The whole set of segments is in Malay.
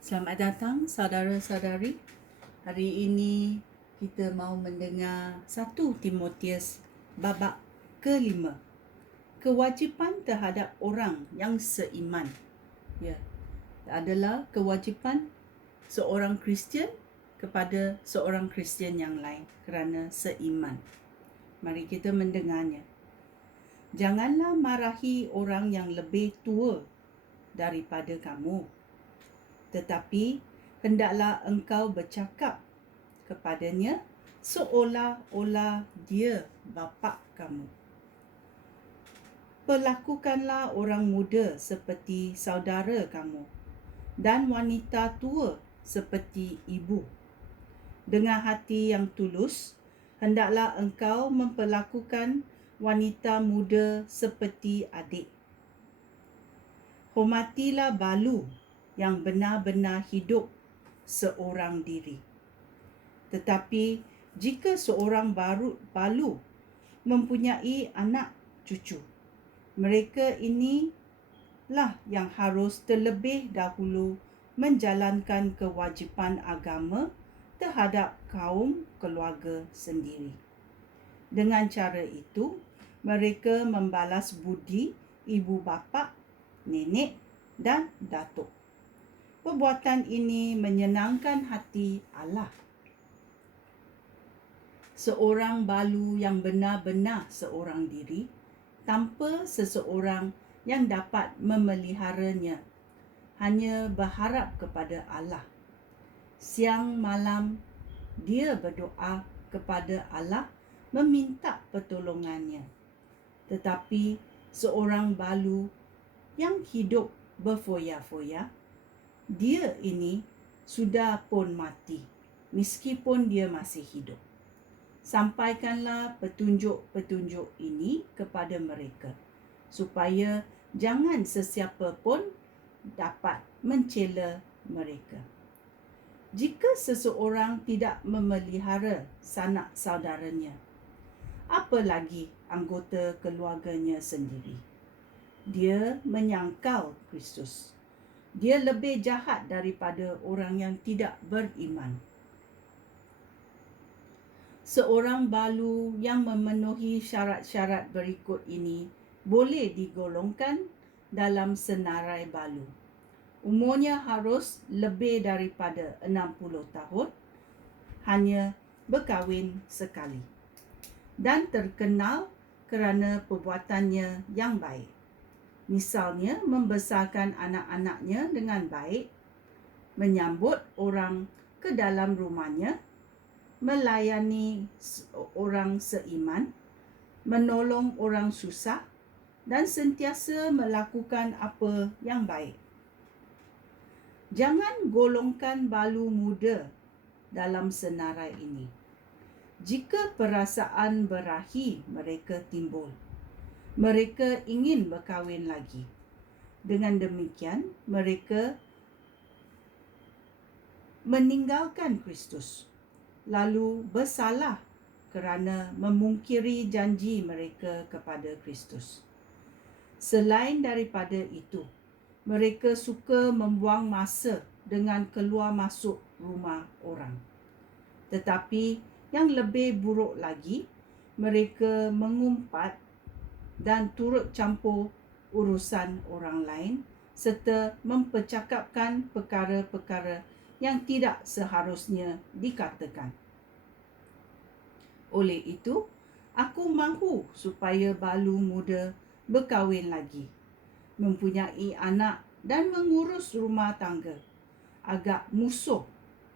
Selamat datang saudara-saudari. Hari ini kita mau mendengar 1 Timotius babak ke-5. Kewajipan terhadap orang yang seiman. Ya, adalah kewajipan seorang Kristian kepada seorang Kristian yang lain kerana seiman. Mari kita mendengarnya. Janganlah marahi orang yang lebih tua daripada kamu, tetapi hendaklah engkau bercakap kepadanya seolah-olah dia bapa kamu. Perlakukanlah orang muda seperti saudara kamu dan wanita tua seperti ibu. Dengan hati yang tulus, hendaklah engkau memperlakukan wanita muda seperti adik. Hormatilah balu yang benar-benar hidup seorang diri. Tetapi jika seorang balu mempunyai anak cucu, mereka inilah yang harus terlebih dahulu menjalankan kewajipan agama terhadap kaum keluarga sendiri. Dengan cara itu, mereka membalas budi ibu bapa, nenek dan datuk. Perbuatan ini menyenangkan hati Allah. Seorang balu yang benar-benar seorang diri tanpa seseorang yang dapat memeliharanya, hanya berharap kepada Allah. Siang malam dia berdoa kepada Allah meminta pertolongannya. Tetapi seorang balu yang hidup berfoya-foya, dia ini sudah pun mati meskipun dia masih hidup. Sampaikanlah petunjuk-petunjuk ini kepada mereka, supaya jangan sesiapa pun dapat mencela mereka. Jika seseorang tidak memelihara sanak saudaranya, apalagi anggota keluarganya sendiri, dia menyangkal Kristus. Dia lebih jahat daripada orang yang tidak beriman. Seorang balu yang memenuhi syarat-syarat berikut ini boleh digolongkan dalam senarai balu. Umurnya harus lebih daripada 60 tahun, hanya berkahwin sekali, dan terkenal kerana perbuatannya yang baik. Misalnya, membesarkan anak-anaknya dengan baik, menyambut orang ke dalam rumahnya, melayani orang seiman, menolong orang susah, dan sentiasa melakukan apa yang baik. Jangan golongkan balu muda dalam senarai ini. Jika perasaan berahi mereka timbul, mereka ingin berkahwin lagi. Dengan demikian, mereka meninggalkan Kristus, lalu bersalah kerana memungkiri janji mereka kepada Kristus. Selain daripada itu, mereka suka membuang masa dengan keluar masuk rumah orang. Tetapi yang lebih buruk lagi, mereka mengumpat dan turut campur urusan orang lain serta mempercakapkan perkara-perkara yang tidak seharusnya dikatakan. Oleh itu, aku mahu supaya balu muda berkahwin lagi, mempunyai anak dan mengurus rumah tangga, agar musuh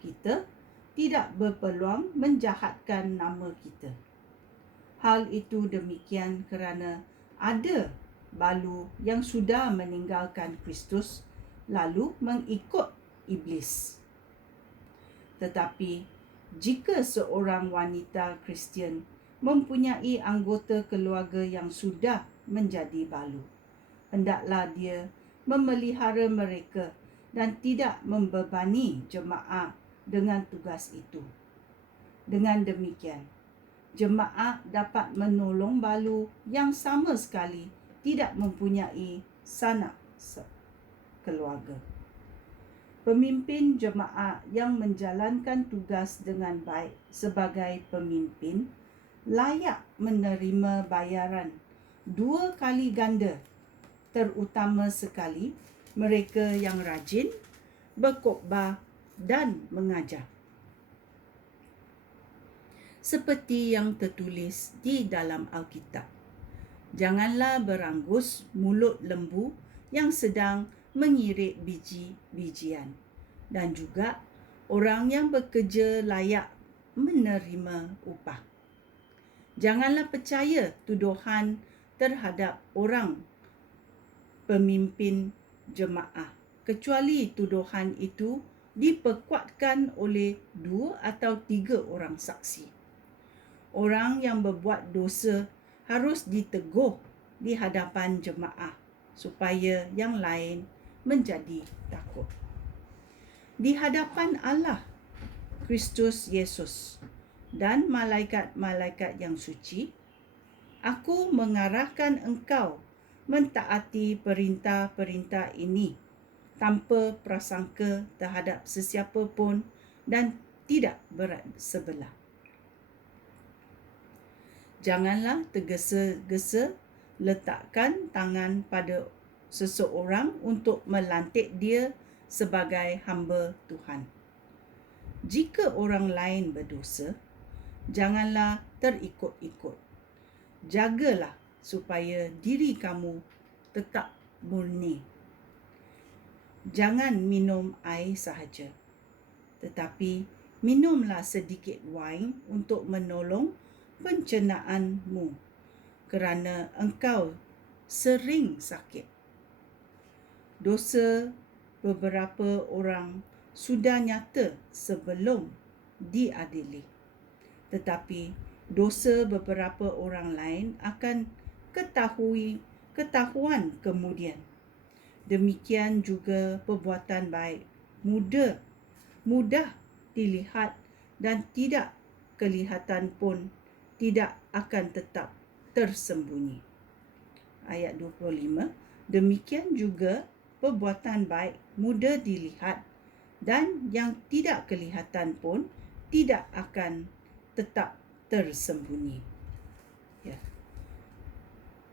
kita tidak berpeluang menjahatkan nama kita. Hal itu demikian kerana ada balu yang sudah meninggalkan Kristus lalu mengikut iblis. Tetapi jika seorang wanita Kristian mempunyai anggota keluarga yang sudah menjadi balu, hendaklah dia memelihara mereka dan tidak membebani jemaah dengan tugas itu. Dengan demikian, jemaah dapat menolong balu yang sama sekali tidak mempunyai sanak keluarga. Pemimpin jemaah yang menjalankan tugas dengan baik sebagai pemimpin layak menerima bayaran 2 kali ganda, terutama sekali mereka yang rajin, berkhotbah dan mengajar. Seperti yang tertulis di dalam Alkitab, janganlah beranggus mulut lembu yang sedang mengirit biji-bijian, dan juga orang yang bekerja layak menerima upah. Janganlah percaya tuduhan terhadap orang pemimpin jemaah, kecuali tuduhan itu diperkuatkan oleh 2 atau 3 orang saksi. Orang yang berbuat dosa harus ditegur di hadapan jemaah supaya yang lain menjadi takut. Di hadapan Allah, Kristus Yesus, dan malaikat-malaikat yang suci, aku mengarahkan engkau mentaati perintah-perintah ini tanpa prasangka terhadap sesiapa pun dan tidak bersebelah. Janganlah tergesa-gesa letakkan tangan pada seseorang untuk melantik dia sebagai hamba Tuhan. Jika orang lain berdosa, janganlah terikut-ikut. Jagalah supaya diri kamu tetap murni. Jangan minum air sahaja, tetapi minumlah sedikit wain untuk menolong pencernaanmu, kerana engkau sering sakit. Dosa beberapa orang sudah nyata sebelum diadili, tetapi dosa beberapa orang lain akan ketahuan kemudian. Demikian juga perbuatan baik mudah dilihat dan tidak kelihatan pun tidak akan tetap tersembunyi. Ayat 25, demikian juga perbuatan baik mudah dilihat dan yang tidak kelihatan pun tidak akan tetap tersembunyi. Ya.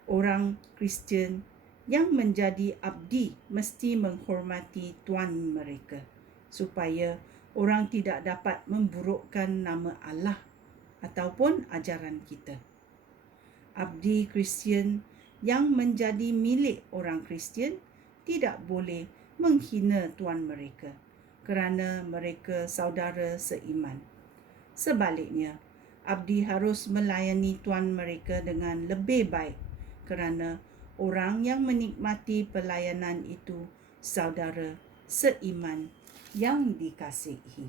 Orang Kristian yang menjadi abdi mesti menghormati tuan mereka, supaya orang tidak dapat memburukkan nama Allah ataupun ajaran kita. Abdi Kristian yang menjadi milik orang Kristian tidak boleh menghina tuan mereka kerana mereka saudara seiman. Sebaliknya, abdi harus melayani tuan mereka dengan lebih baik kerana orang yang menikmati pelayanan itu saudara seiman yang dikasihi.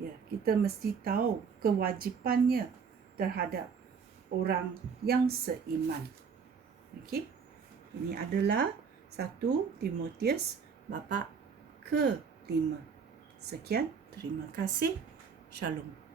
Ya, kita mesti tahu kewajipannya terhadap orang yang seiman. Okey. Ini adalah 1 Timotius bab ke-5. Sekian, terima kasih. Shalom.